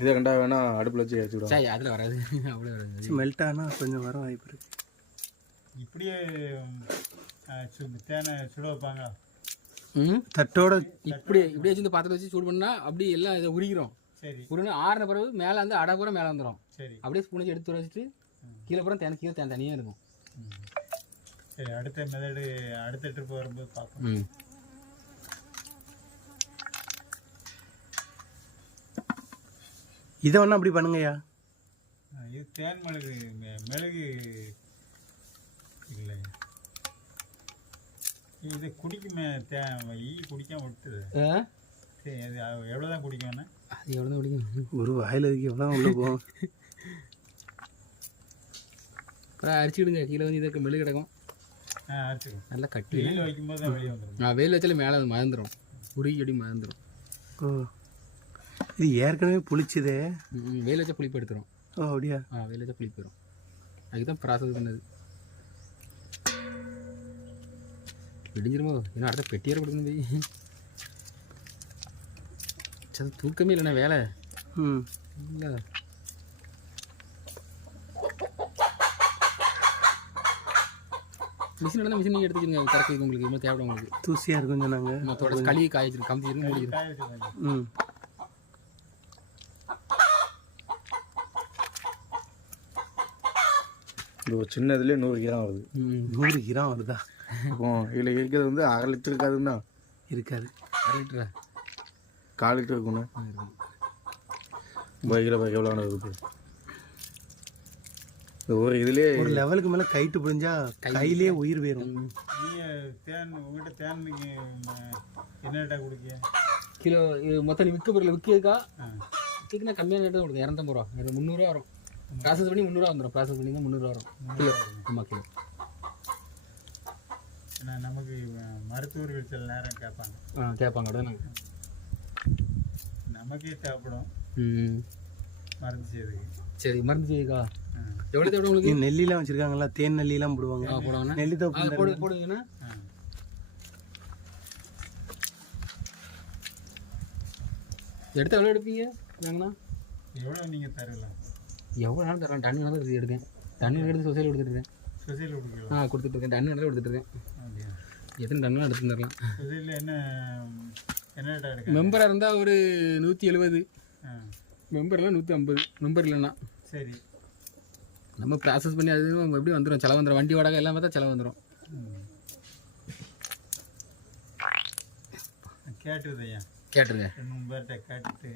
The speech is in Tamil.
இதை கண்டா வேணா அடுப்பில் வச்சு வச்சுக்கிடுவோம். சரி அதில் வராது, அப்படியே வராது. மெல்ட் ஆனால் கொஞ்சம் வர வாய்ப்பு இருக்குது. இப்படியே தேனை சுட வைப்பாங்க தட்டோட. இப்படி இப்படியே வச்சு இந்த பாத்திரம் வச்சு சூடு பண்ணால் அப்படி எல்லாம் இதை உரிக்கிறோம். சரி, உருன்னு ஆறின பிறகு மேலே வந்து அடை பூரா மேலே வந்துடும். சரி, அப்படியே ஸ்பூன் வச்சு எடுத்து வச்சுட்டு கீழே பூரா கீழே தனியாக இருக்கும். சரி. அடுத்த மெதடு அடுத்த ட்ரிப் வரும்போது பார்ப்போம். இதை வேணா அப்படி பண்ணுங்கய்யா. இது தேன் மிளகு மிளகு இல்லை, இது குடிக்குமே ஈ குடிக்காம விட்டுது. சரி, அது எவ்வளோதான் குடிக்கும்னா? அது எவ்வளோ குடிக்கும்? ஒரு வாயில் அதுக்கு எவ்வளோ உள்ள போகும். அப்புறம் அரிச்சிடுங்க, கீழே வந்து இதுக்கு மெழுகு கிடக்கும். அரிச்சிடும். நல்லா கட்டி வெயில் வைக்கும்போது தான் வெளியே வந்துடும். வெயில் வச்சாலே மேலே அது மறந்துடும், உருகி அடி மறந்துடும். ஓ, இது ஏற்கனவே புளிச்சுதே. வெயில் வச்சா புளிப்பு எடுத்துரும். ஓ அப்படியா? வெயில் வச்சா புளிப்பு வரும். அதுதான் ப்ராசஸ் பண்ணது. விடிஞ்சிருமோ ஏன்னா அடுத்த பெட்டியார கொடுக்கணும் போய். சரி, தூக்கமே இல்லைண்ணா வேலை. இல்லை மிஷின் இருந்தால் மிஷின் நீங்கள் எடுத்துக்கோங்க. கரெக்டாக உங்களுக்கு இவ்வளோ தேவை. உங்களுக்கு தூசியாக இருக்கும் சொன்னாங்க. மற்றோட களி காய்ச்சிருக்கு, கம்பிச்சிருக்கு, மூடிக்கிறோம். இது ஒரு சின்ன இதுலேயே 100 கிராம் வருது. 100 கிராம் வருதா? இதில் இருக்கிறது வந்து 1/2 லிட்டர் இருக்காதுன்னா இருக்காது. 1/2 லிட்டரா? 1/4 லிட்டர் இருக்குண்ணா. 5 கிலோ எவ்வளோ இருக்குது? ஒரு இதுலேயே ஒரு லெவலுக்கு மேலே கைட்டு புரிஞ்சா கையிலே உயிர் போயிடும். நீங்கள் தேன் உங்கள்கிட்ட தேன் என்ன ரேட்டாக கொடுக்க? கிலோ மொத்தம் நீ விற்க பொருள் விற்கிறதுக்கா? விற்கிறதுனா கம்மியான ரேட்டு தான் கொடுக்கும். 250 ரூபா, 300 ரூபா வரும். ப்ராசஸ் பண்ணி 300 ரூபா வந்துடும். ப்ராசஸ் பண்ணி தான் 300 ரூபா வரும் கிலோ. ஆமாம், கிலோ. ஏன்னா நமக்கு மருத்துவர்கள் சில நேரம் கேட்பாங்க. கேட்பாங்க. அப்படியே நாங்கள் நமக்கே தேவைப்படும் மருந்து செய்யுதுக்கு. சரி, மருந்து செய்யுக்கா? எவ்வளோ தேவை உங்களுக்கு? நெல்லிலாம் வச்சுருக்காங்களா? தேன் நெல்லிலாம் போடுவாங்க. போடுவாங்க. நெல்லி தான் போடுவீங்கன்னா எடுத்து எவ்வளோ எடுப்பீங்க? வாங்கண்ணா எவ்வளோ நீங்கள் தரலாம்? எவ்வளோ நாள் தரலாம்? டன் கணக்கு எடுக்கேன். டன் எடுத்து சொசையில் கொடுத்துட்ருக்கேன். சொசையில் கொடுக்கலாம்? கொடுத்துட்ருக்கேன். டன் கணக்கு கொடுத்துட்ருக்கேன். எத்தனை டன்லாம் எடுத்து தரலாம்? சொசையில் என்ன ரேட்டாக எடுக்க? மெம்பராக இருந்தால் ஒரு 170, மெம்பர்லாம் 150. மெம்பர் இல்லைண்ணா. சரி, நம்ம ப்ராசஸ் பண்ணி அது எப்படி வந்துடும், செலவு வந்துடும். வண்டி வாடகை எல்லாம் பார்த்தா செலவு வந்துடும். கேட்டுருதையா? கேட்டுருங்க. 2 பேர்கிட்ட கேட்டுட்டு